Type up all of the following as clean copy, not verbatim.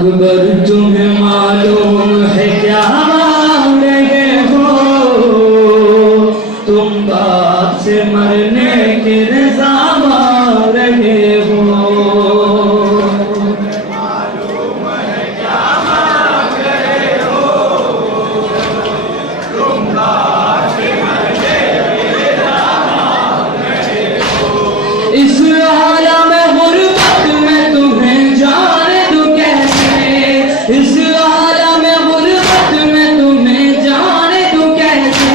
अकबर तुम्हें मालूम है क्या मांग रहे हो, तुम बाप से मरने की रज़ा मांग रहे हो। मालूम है क्या मांग रहे हो, तुम बाप से मरने की रज़ा मांग रहे हो। इस आलम गुर्बत में तुम्हें जाने दूं कैसे, इस आलम गुर्बत में तुम्हें जाने दूं कैसे,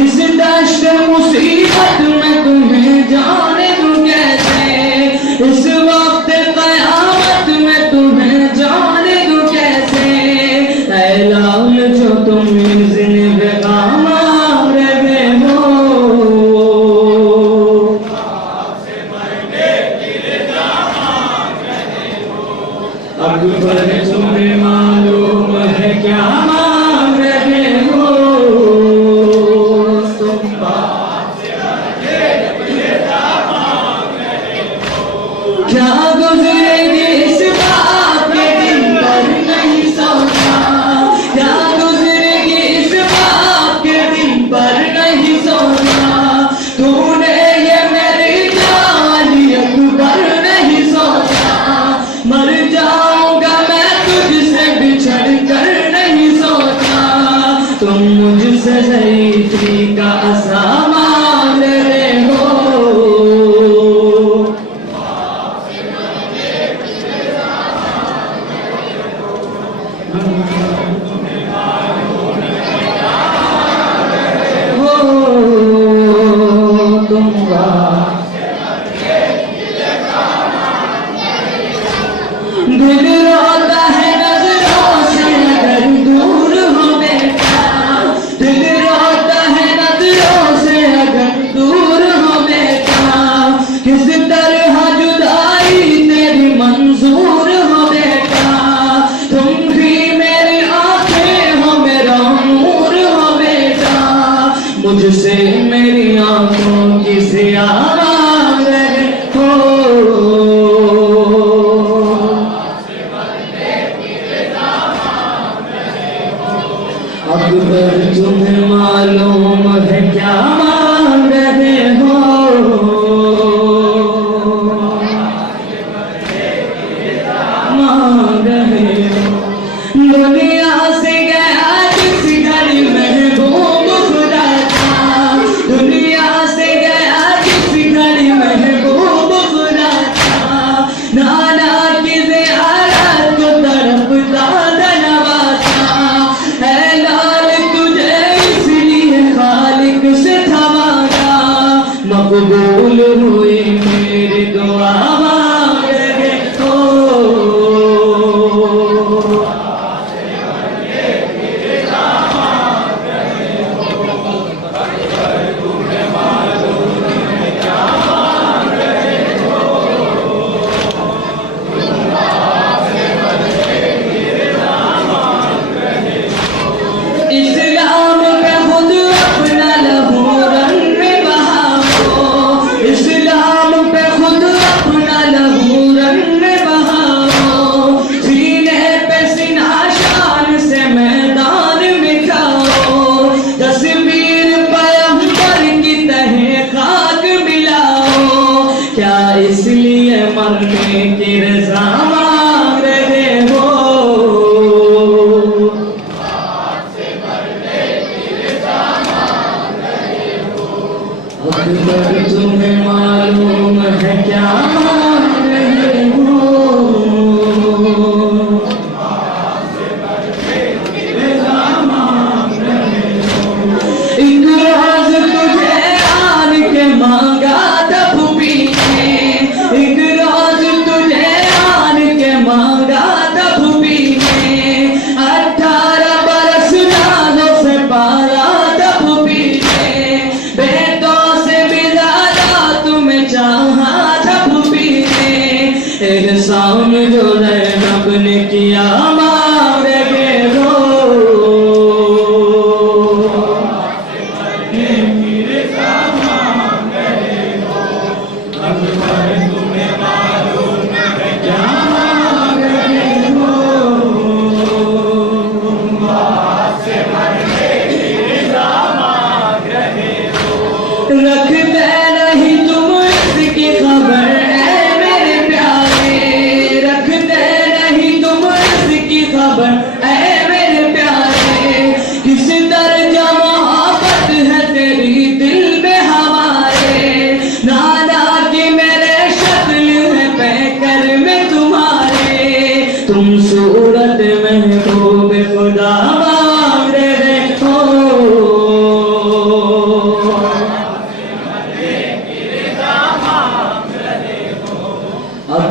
इस दश्त मुसीबत में तुम्हें जाने दूं कैसे, इस वक्त क़यामत में तुम्हें जाने दूं कैसे। ऐ लाल जो तुम ज़िंदगी मांग रहे हो, अकबर तुम्हें मालूम है क्या मांग रहे हो, तुम बाप से मरने की रज़ा मांग रहे हो। क्या गुज़रेगी इस बात के दिन पर नहीं सोचा, क्या गुज़रेगी इस बात के दिन पर नहीं सोचा, तूने ये मेरी जानी अकबर नहीं सोचा। मर जाऊंगा मैं तुझसे बिछड़ कर नहीं सोचा, तुम मुझसे ज़ईफ़ी का असा मांग रहे हो। तुम दिल रोता है नजरों से अगर दूर हो बेटा, दिल रोता है नजरों से अगर दूर हो बेटा, किस तरह जुदाई तेरी मंजूर हो बेटा, तुम भी मेरी आंखें हो मेरा नूर हो बेटा, मुझसे मेरी आंखों की सिया मांग रहे हो। अकबर तुम्हें मालूम है क्या मांग रहे हो, मांग रहे हो। दुनिया से गया जिस घड़ी महबूब खुदा था, दुनिया से गया जिस घड़ी महबूब खुदा था, नाना की ज़ियारत को तड़पता धनवाता है। लाल तुझे इसलिए खालिक से था मांगा, मकबूल हुई मेरी दुआ मांग रहे हो। इस्लाम पे खुद अपना लहू रंग बहाओ, इस्लाम पे खुद अपना लहू रंग बहाओ, सीने पे सीना शान से मैदान में खाओ, तस्वीर पैगंबर की तहे खाक मिलाओ, क्या इसलिए मरने की रज़ा मांग रहे हो। अकबर तुम्हें मालूम है क्या मांग रहे हो, रज़ा मांग रहे हो। एक रोज़ तुझे आन के मांगा था फूफी ने, एक रोज़ तुझे आन के मांगा था फूफी ने, 18 बरस नाज़ों से पाला था फूफी ने, बेटों से भी ज़्यादा तुम्हें चाहा था फूफी ने, एहसान जो ज़ैनब ने किया मांग रहे हो। अकबर तुम्हें मालूम है क्या मांग रहे हो।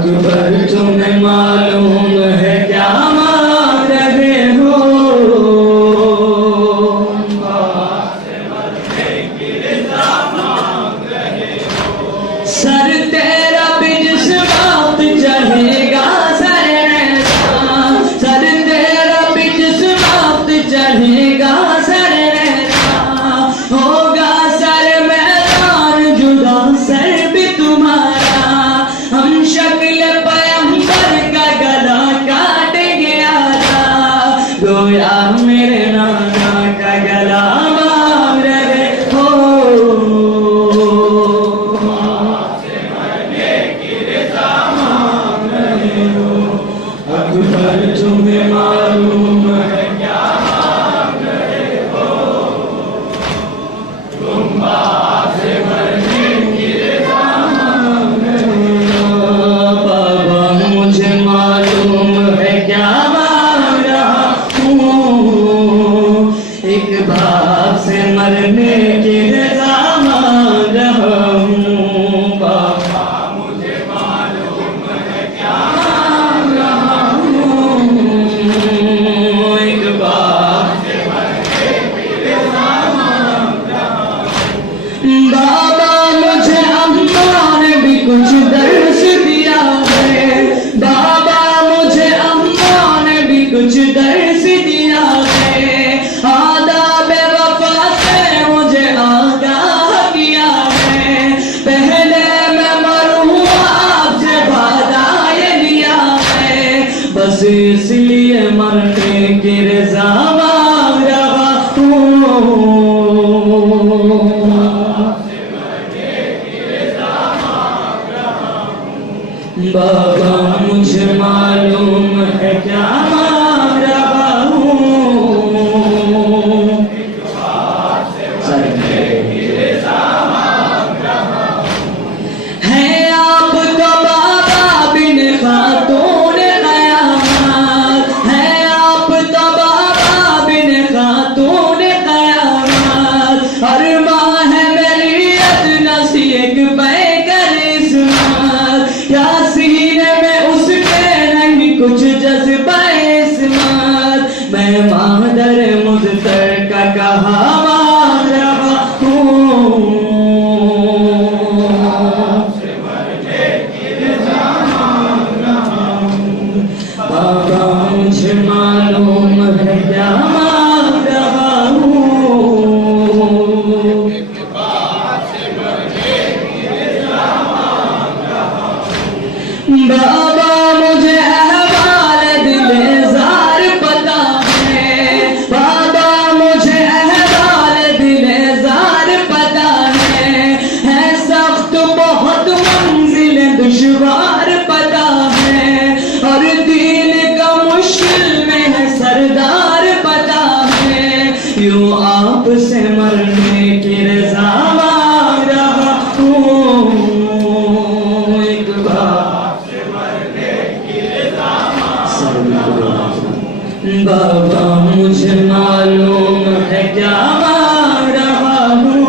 अकबर तुम्हें मालूम है क्या मांग रहे हो? सर तेरा भी जिस वक्त चढ़ेगा सरेगा, सर तेरा भी जिस वक्त चढ़ेगा सरेगा, होगा सर मैदान जुदा सर भी तुम्हारा। हम शक्ल पैगंबर का गला काट गया था, गोया मेरे नाना का गला मांग रहे हो। अकबर तुम्हें मालूम है क्या मांग रहे हो? तुम बाप से मरने की रज़ा मांग रहे हो। बाबा मुझे मालूम है क्या मांग रहा हूँ, एक बाप से मरने की रज़ा मांग रहा हूँ। बाबा मुझे मालूम है क्या मांग रहा हूँ, एक बाप से मरने की रज़ा मांग रहा हूँ। बाबा मुझे अम्मा ने भी कुछ दर्श दिया है, बाबा मुझे अम्मा ने भी कुछ दर्श दिया है। आदाब वफा से मुझे आगाह किया है, पहले मैं मरूँ आपसे वादा ये लिया है, बस इसलिए मरने की रज़ा मांग रहा हूँ। बाबा मुझे मालूम है क्या मांग रहा हूँ, है आपका बाबा बिन खातून क़यामत, है आपका बाबा बिन खातून क़यामत। हर माह मेरियत नसीक पैकर इस्मत, क्या सीने में उसके नहीं कुछ जज्बा इस्मत। मैं मादर मुज़्तर का कहा मांग रहा हूँ, बाबा मुझे मालूम है क्या मांग रहा हूँ। बाबा मुझे अहवाल दिले ज़ार पता है, बाबा मुझे अहवाल दिले ज़ार पता है सख्त बहुत मंजिल दुश्वार पता है, और दीन का मुश्किल में है सरदार पता है। यूं आपसे मरने की रज़ा मांग रहा हूँ, एक बाप से मरने की रज़ा मांग रहा हूँ। बाबा मुझे मालूम है क्या मांग रहा हूँ,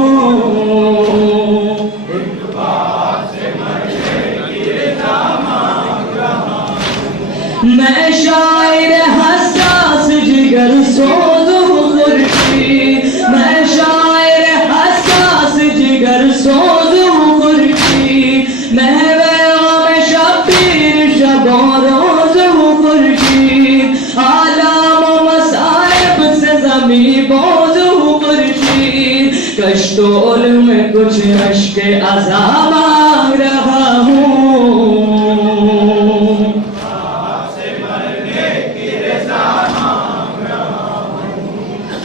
एक बाप से मरने की रज़ा मांग रहा हूँ। मैं शायर हसास जिगर सोज़ हूँ खुर्शीद, मैं शायर हसास जिगर सोज़ हूँ खुर्शीद, मैं में शबीर शबो रोज़ हूँ खुर्शीद। आलाम मसाइब से ज़मी बोझ हूँ खुर्शीद, कश्तोल में कुछ अश्क अज़ाब मांग रहा हूँ।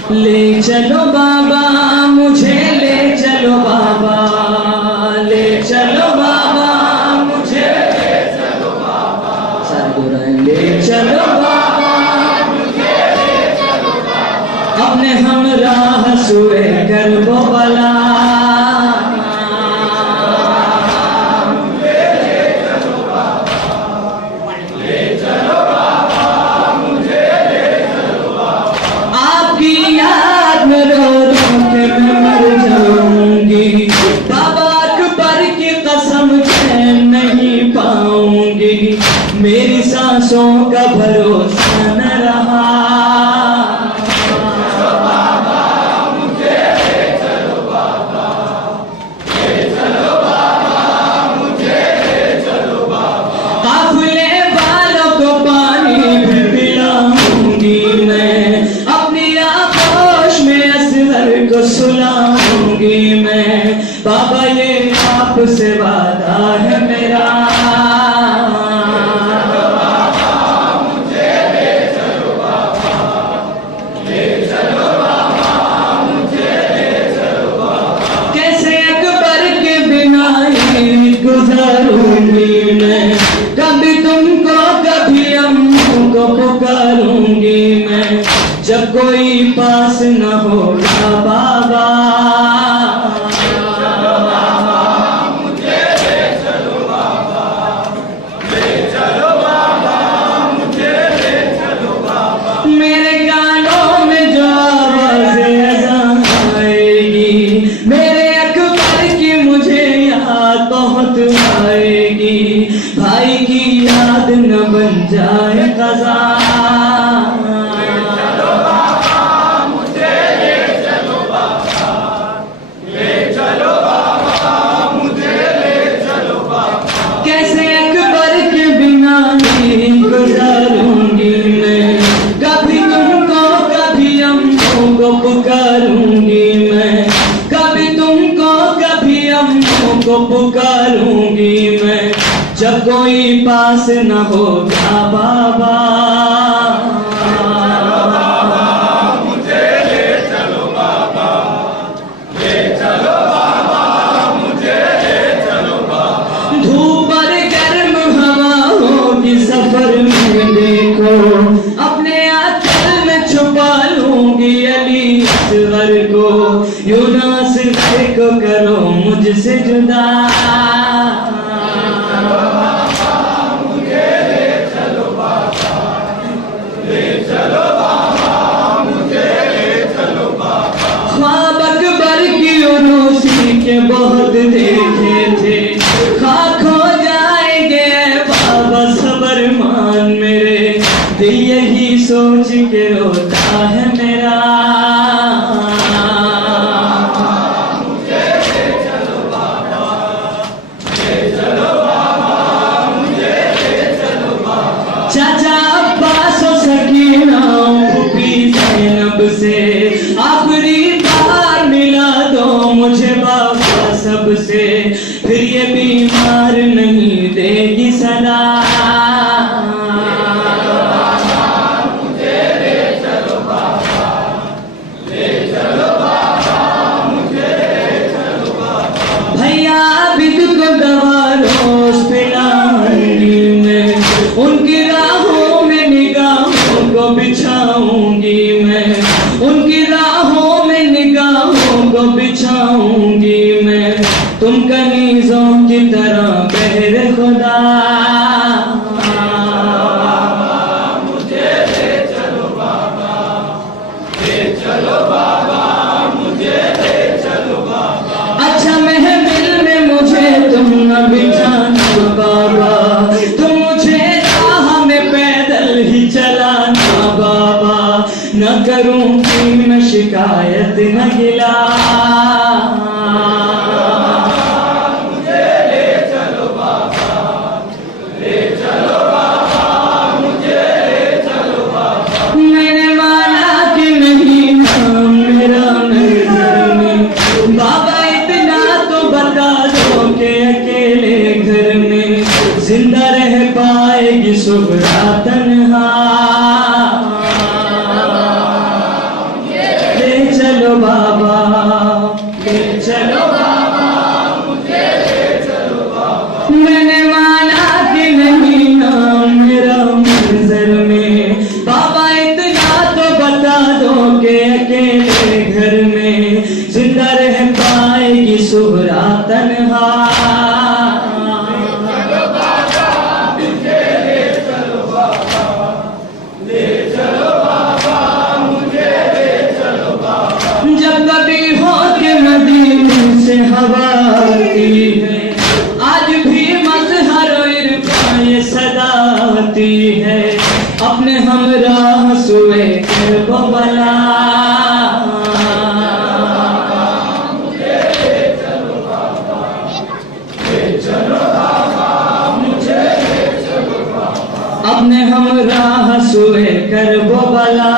ले चलो बाबा मुझे, ले चलो बाबा, ले चलो बाबा मुझे, ले चलो बाबा, ले चलो बाबा मुझे, ले चलो बाबा, अपने हमराह सुए करबो बला। बाबा अकबर की कसम चैन नहीं पाऊंगी, मेरी सांसों का भरोसा न रहा। काफिले वालों को पानी भी पिलाऊंगी मैं, अपनी आगोश में असगर को सुलाऊंगी मैं। बाबा ये आपसे वादा है मेरा। गुजारूंगी मैं, कभी तुमको कभी अम्मू को पुकारूंगी मैं, जब कोई पास न होगा बाबा। मुझे ले चलो बाबा, ले चलो बाबा, मुझे ले चलो बाबा। मेरे कानों में जो आवाज़ें अज़ान आएगी, मेरे अकबर की मुझे याद बहुत आएगी। भाई की याद न बन जाए क़ज़ा। चलो बाबा, मुझे ले चलो बाबा, ले चलो बाबा, मुझे ले चलो बाबा। कैसे अकबर के बिना नींद गुजारूंगी मैं, कभी तुमको कभी अम्मू को पुकारूंगी मैं, कभी तुमको कभी अम्मू को पुकारूंगी मैं, जब कोई पास न होगा बाबा। मुझे ले चलो बाबा, ले चलो बाबा, मुझे ले चलो बाबा। धूप और गर्म हवाओं की सफर में देखो, अपने आंचल में छुपा लूंगी अली असगर को। यूं ना असगर को करो मुझसे जुदा। के बहुत देखे थे, खाक हो जाएंगे बाबा सबर मान मेरे। दिल यही सोच के रोता है मेरा। मुझे ले चलो बाबा, ले चलो बाबा, मुझे ले चलो बाबा। चाचा अब्बास और सकीना फूफी ज़ैनब से आखिरी बार मिला दो मुझे बाबा सबसे, फिर ये बीमार नहीं देगी सदा। मुझे ले चलो बाबा, ले चलो बाबा, मुझे ले चलो बाबा। भैया बिद को दवा रोज पिलाऊंगी मैं, उनकी राहों में निगाहों को बिछाऊंगी मैं, उनकी राहों में निगाहों को बिछाऊंगी मैं। तुम कनीज़ों की तरह बहरे खुदा। मुझे ले चलो बाबा, ले चलो बाबा, मुझे ले चलो बाबा। अच्छा महफिल में मुझे तुम न बिठाना बाबा, तुम मुझे राह में पैदल ही चलाना बाबा। न करूँगी मैं शिकायत न गिला। जिंदा रह पाएगी सुबह तन्हा। ले चलो बाबा, ले चलो बाबा, मुझे ले चलो बाबा। मैंने माना कि नहीं नाम मेरा मंजर में, बाबा इतना तो बता दो कि अकेले घर में जिंदा रह पाएगी सुबह तन्हा। सामने हम राह सुए कर वो बला,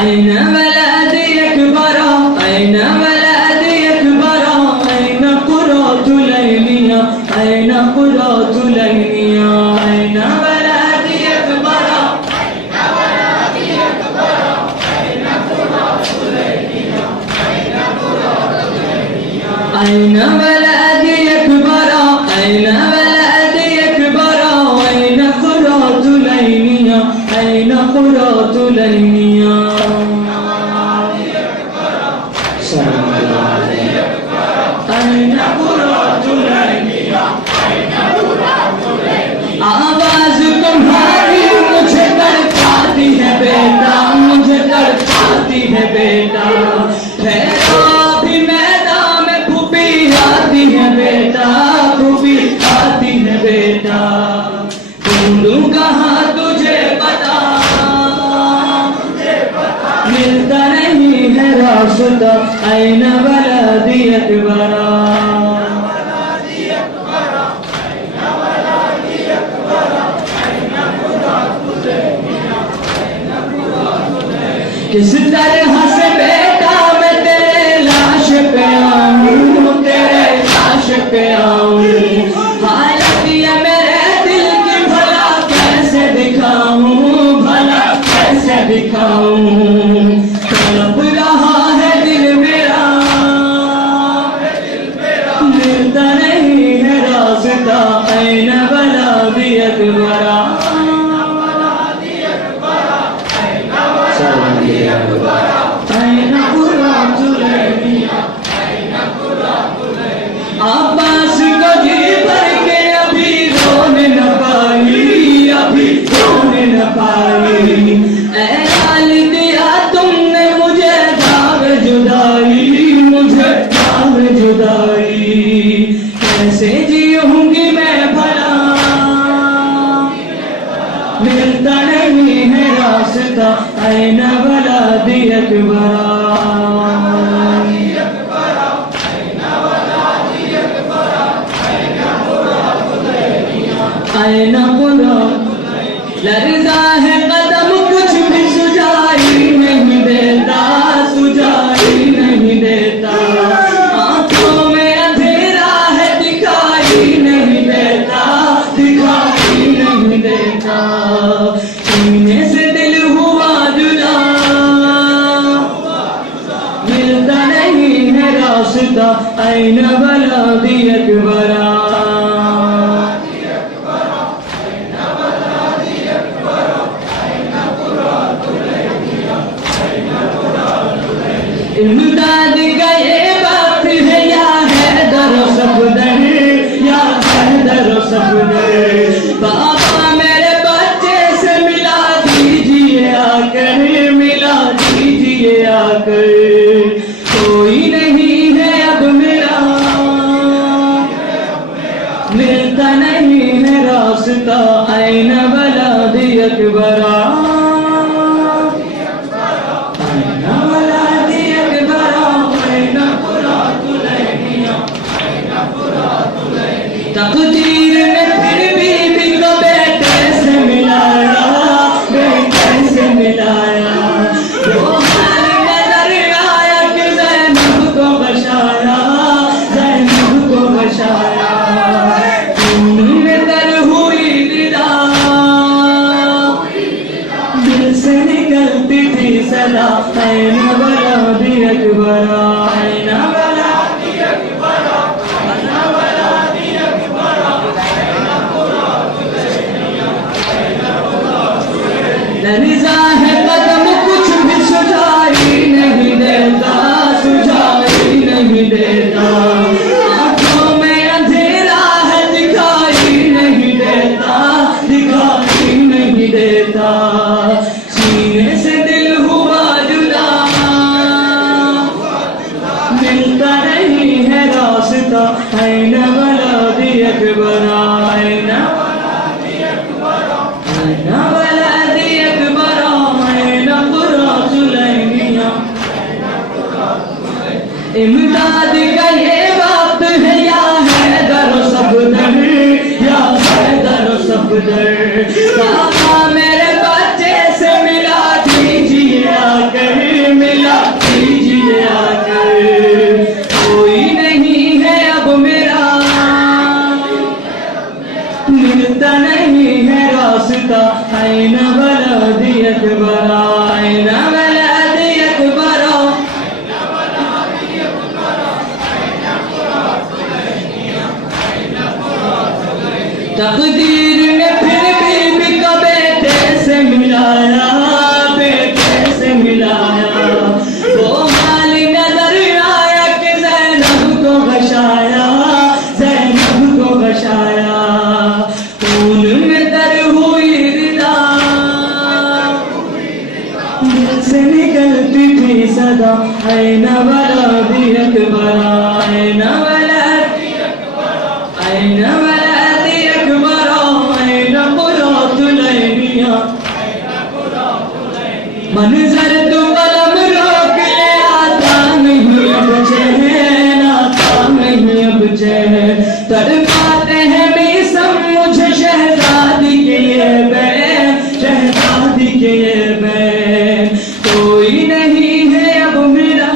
ऐन वलादी अकबरा, ऐन वलादी अकबरा, ऐन कुर्रतु लैलिया, ऐन कुर्रतु लैलिया, ऐन वलादी अकबरा, ऐन वलादी अकबरा, ऐन वलादी अकबरा, ऐन कुर्रतु लैलिया, ऐन कुर्रतु लैलिया। आवाज तुम्हारी मुझे तड़पाती है बेटा, मुझे तड़पाती है बेटा, ठहरा भी मैदान में फूफी आती है बेटा, फूफी आती है बेटा, ढूंढूं कहाँ तुझे पता, मिलता नहीं है रास्ता, ऐन वलादी अकबरा, किस तरह से बेटा मैं तेरे लाश पे आऊं, तेरे लाश पे आऊं, हालत ये मेरे दिल की भला कैसे दिखाऊं, भला कैसे दिखाऊं, तड़प रहा है दिल मेरा, मिलता नहीं है रास्ता, ऐन वलादी अकबरा, अब्बास को जी भर के अभी रोने न पाई, अभी रोने न पाई, ऐलान दिया तुमने मुझे दाग जुदाई, मुझे दाग जुदाई, कैसे जीऊंगी मैं भला, मिलता नहीं है रास्ता, ऐन वलादी अकबरा, ऐन कुर्रतु, लर्ज़ा है कदम कुछ भी सुझाई नहीं देता, सुझाई नहीं देता, आंखों में अंधेरा है दिखाई नहीं देता, दिखाई नहीं देता, सीने से दिल हुआ जुदा, मिलता नहीं है रास्ता, ऐन वलादी अकबरा, इमदाद का ये बात है या हैदर सफदर, या हैदर सफदर, बाबा मेरे बच्चे से मिला दीजिए आकर, मिला दीजिए आकर, कोई नहीं है अब मेरा, मिलता नहीं है रास्ता, ऐन वलादी अकबरा, तकदीर ने फिर बीबी को बेटे से मिलाया, बेटे से मिलाया, वो हाल नजर आया कि ज़ैनब को बचाया, ज़ैनब को बचाया, तुमने दर हुई विदा, दिल से निकलती थी सदा, ऐन वलादी अकबरा, ऐन वलादी अकबरा, लर्ज़ा है कदम कुछ भी सुझाई नहीं देता, सुझाई नहीं देता, आंखों में अंधेरा है दिखाई नहीं देता, दिखाई नहीं देता, सीने से दिल हुआ जुदा, मिलता नहीं है रास्ता, ऐन वलादी अकबरा, ऐन वलादी अकबरा, ऐन वलादी अकबरा, ऐन कुर्रतु लैलिया, इमदाद का ये वक्त है या हैदर तकदीर ने फिर भी बेटे से मिलाया, बेटे से मिलाया। वो माली नजर आया कि ज़ैनब को बचाया, ज़ैनब को बचाया। खून में तर हुई रिदा, दिल से निकलती थी सदा, ऐन वलादी अकबरा, ऐन वलादी अकबरा, ऐन वलादी अकबरा, ऐन कुरातुल ऐनिया। मंजर तू कलम रोक ले, आता नहीं अब चैन, आता नहीं अब चैन। तड़पाते हैं बेसम मुझे शहजादी के ये बैन, शहजादी के ये बैन। कोई नहीं है अब मेरा,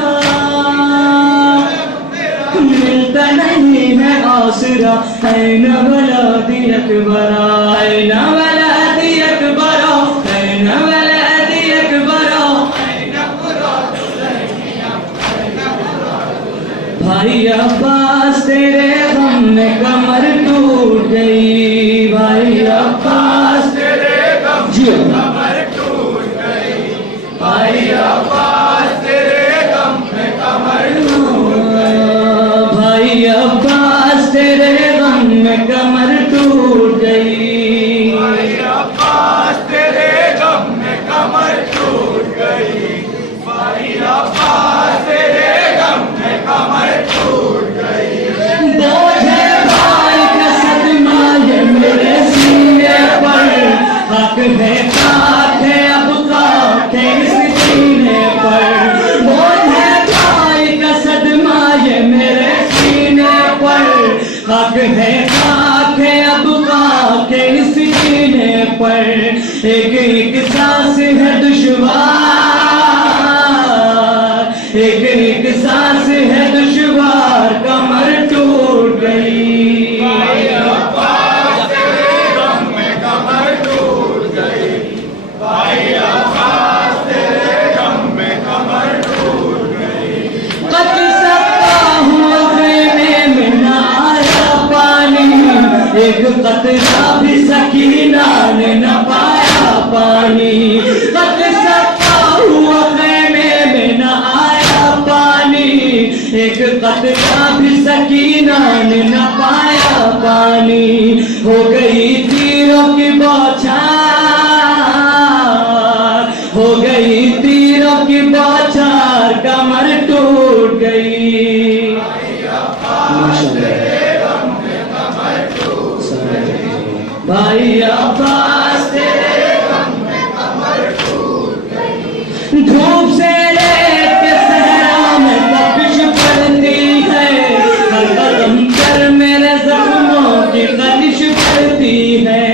मिलता नहीं है आसरा, ऐन वलादी अकबरा, ऐन वलादी अकबरा, ऐन वलादी अकबरा। भाई अब्बास तेरे गम में कमर टूट गई, भाई अब्बास तेरे गम में कमर टूट गई, भाई अब्बास तेरे गम में कमर टूट गई, भाई अब्बास तेरे गम में कमर टूट गई, भाई अब्बास तेरे गम में कमर टूट गई, भाई अब्बास तेरे गम में कमर टूट गई। बोझे भाई का सदमा ये मेरे सीने पर, हक है काट है अब काट है इस सीने पर। बोझे भाई का सदमा ये मेरे सीने पर, हक है काट है अब काट है इस सीने पर। एक एक सांस है दुश्वार, एक एक सांस है दुश्वार, कमर टूट गई। भाई अब्बास तेरे गम में कमर टूट गई, भाई अब्बास तेरे गम में कमर टूट गई। कत सकता हूँ खेमे में न आया पानी, एक कतरा भी सकीना ने न पाया पानी। कत सकता हुआ खेमे में न आया पानी, एक कतरा भी सकीना ने न पाया पानी। हो गई तीरों की बौछार, हो गई तीरों की बौछार, कमर टूट गई। भाई अब्बास तेरे गम में कमर टूट गई। धूप से लेके सहरा में तपिश पड़ती है, हर कदम पर मेरे जख्मों की कलिश पड़ती है।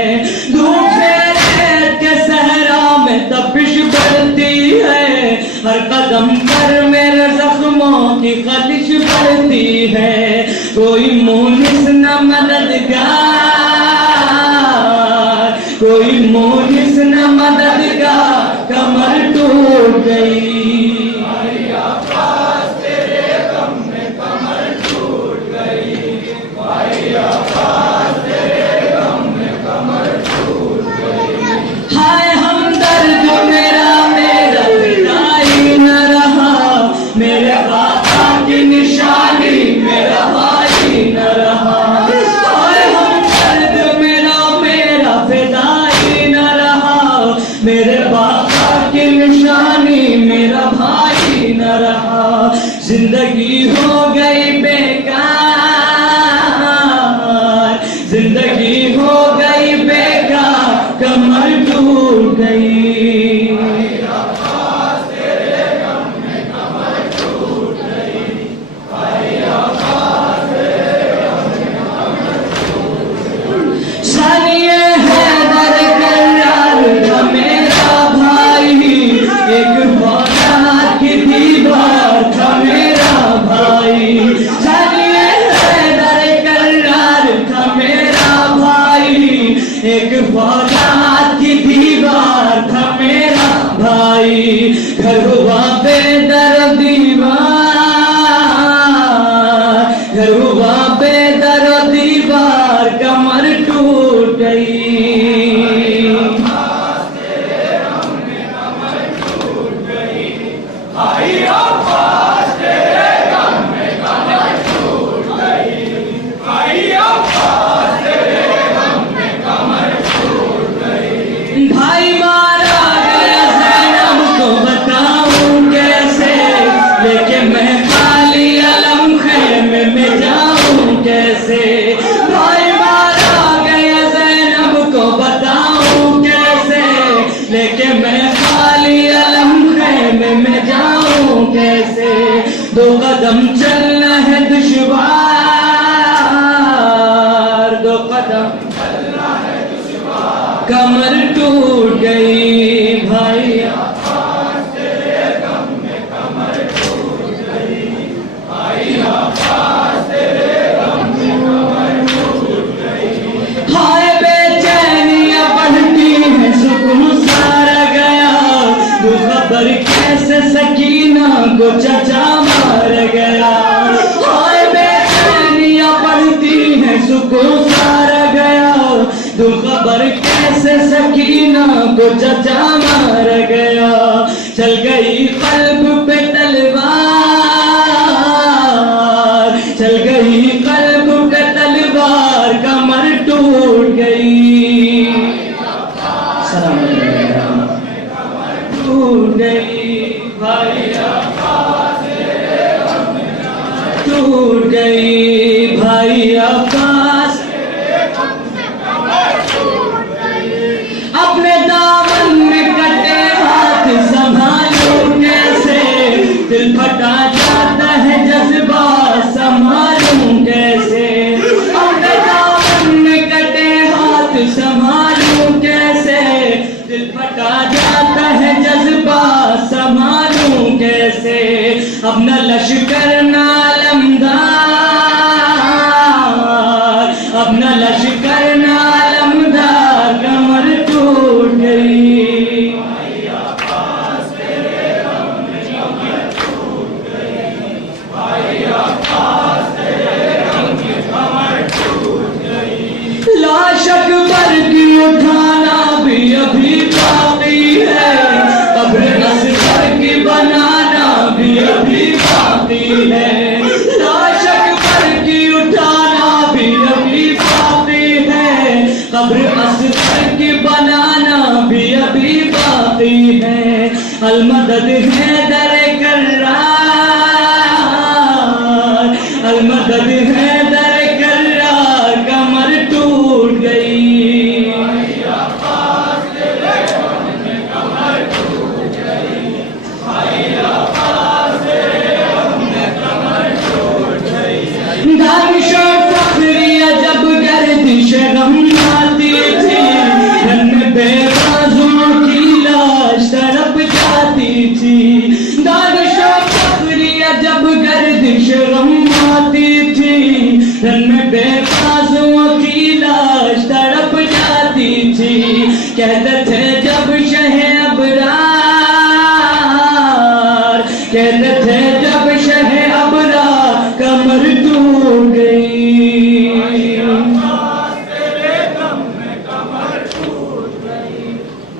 धूप से लेके सहरा में तपिश पड़ती है, हर कदम पर मेरे जख्मों की कलिश पड़ती है। कोई मुनिस न मददगार, कोई मुनिस न मददगार, कमर टूट गई। भाई अब्बास तेरे गम में कमर टूट गई, भाई अब्बास तेरे गम में कमर टूट गई। हाय हमदर्द मेरा, मेरा विदाई न रहा, मेरे बाबा की निशानी मेरा भाई न रहा। हाय हमदर्द मेरा, मेरा विदाई न रहा, मेरे बाबा की निशानी मेरा भाई न रहा। जिंदगी हो गई बेकार, जिंदगी हो गई बेकार, कमर टूट गई। सानिए हैदर करार था मेरा भाई, एक फौलाद की दीवार था मेरा भाई। सानिए हैदर करार था मेरा भाई, एक फौलाद की दीवार था मेरा भाई। घर हुआ बेदर दीवार, घर हुआ बेदर दीवार, कमर टूट लेकिन मैं खाली अलम खेमे में जाऊं कैसे, भाई मारा गया ज़ैनब को बताऊं कैसे, लेकिन मैं खाली अलम खेमे में जाऊं कैसे, 2 कदम चलना है दुश्वार, 2 कदम चलना है दुश्वार, कमर टूट गई भाई अब्बास तेरे गम में, कमर टूट गई भाई अब्बास तेरे गम में, कमर टूट गई। हाय बेचैनियां बढ़ती है सुकून सारा गया, खबर कैसे सकीना को चचा मार गया, हाय बेचैनियां बढ़ती है सुकून सारा गया, खबर कैसे सकीना को चचा मार गया, चल गई कल्ब पे तलवार, चल गई कल्ब पे तलवार, कमर टूट गई, सलाम टूट गई भाई अब्बास टूट गई भाई अब्बास, अपने दामन में कटे हाथ संभालूं कैसे, दिल फटा जाता है जज्बा संभालूं कैसे, अपने दामन में कटे हाथ संभालूं कैसे, दिल फटा जाता है जज्बा संभालूं कैसे, अपना लश्कर नालमदार, अपना लश्कर नालमदार, कमर टूट गई भाई अब्बास तेरे गम में, कमर टूट गई भाई अब्बास तेरे गम में, कमर टूट गई। लाश अकबर की उठाना भी अभी बाकी है, कब्र असगर की बनाना भी अभी बाकी है, लाश अकबर की उठाना भी अभी बाकी है, कब्र असगर की बनाना भी अभी बाकी है, अलमदद है दरे कर्रार, अलमदद है दरे कर्रार, कमर टूट गई दानिश और फख्रिया जब गर्दिश गम आती थी, घर में बेबाजुओं की लाश तड़प जाती थी, दानिश और फख्रिया जब गर्दिश गम आती थी, घर में बेबाजुओं की लाश तड़प जाती थी, कहते थे जब शहे अबरार, कहते थे जब शहे अबरार, कमर टूट गई तेरे गम में, कमर टूट गई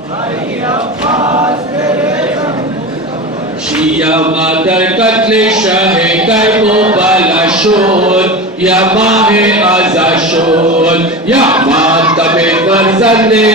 भाई अब्बास तेरे गम में। शिया मादर कत्ल शाहे कर्बला शोर, या माहे आजा शोर, या मातबे फरज़ंदे